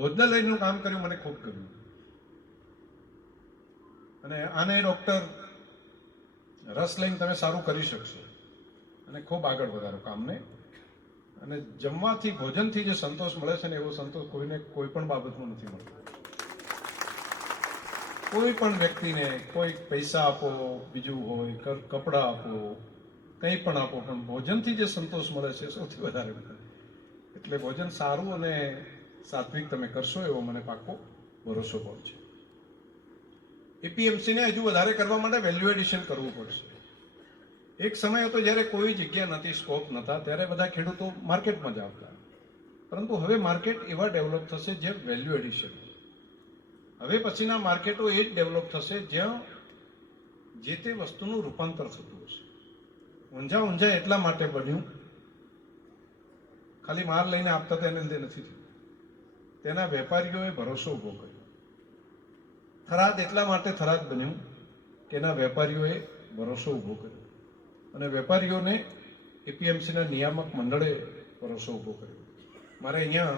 ભોજનાલયનું કામ કર્યું, મને ખૂબ ગમ્યું. અને આને ડૉક્ટર રસ લઈને તમે સારું કરી શકશો. અને ખૂબ આગળ વધારો કામને. અને જમવાથી, ભોજનથી જે સંતોષ મળે છે ને, એવો સંતોષ કોઈને, કોઈ પણ બાબતમાં નથી મળતો. કોઈ પણ વ્યક્તિને કોઈ પૈસા આપો, બીજું હોય કપડાં આપો, કંઈ પણ આપો, પણ ભોજનથી જે સંતોષ મળે છે સૌથી વધારે મળે એટલે ભોજન સારું અને સાત્વિક તમે કરશો એવો મને પાકો ભરોસો પણ છે. એપીએમસીને હજુ વધારે કરવા માટે વેલ્યુ એડિશન કરવું પડશે. એક સમય હતો જ્યારે કોઈ જગ્યા નથી સ્કોપ નહોતા ત્યારે બધા ખેડૂતો માર્કેટમાં જ આવતા. પરંતુ હવે માર્કેટ એવા ડેવલપ થશે જે વેલ્યુ એડિશન હવે પછીના માર્કેટો એ જ ડેવલપ થશે જ્યાં જે તે વસ્તુનું રૂપાંતર થતું હશે. ઊંઝા ઊંઝા એટલા માટે બન્યું. ખાલી માલ લઈને આપતા તો એને લીધે નથી થયું. તેના વેપારીઓએ ભરોસો ઊભો કર્યો. થરાદ એટલા માટે થરાદ બન્યું કે એના વેપારીઓએ ભરોસો ઊભો કર્યો અને વેપારીઓને એપીએમસીના નિયામક મંડળે ભરોસો ઊભો કર્યો. મારે અહીંયા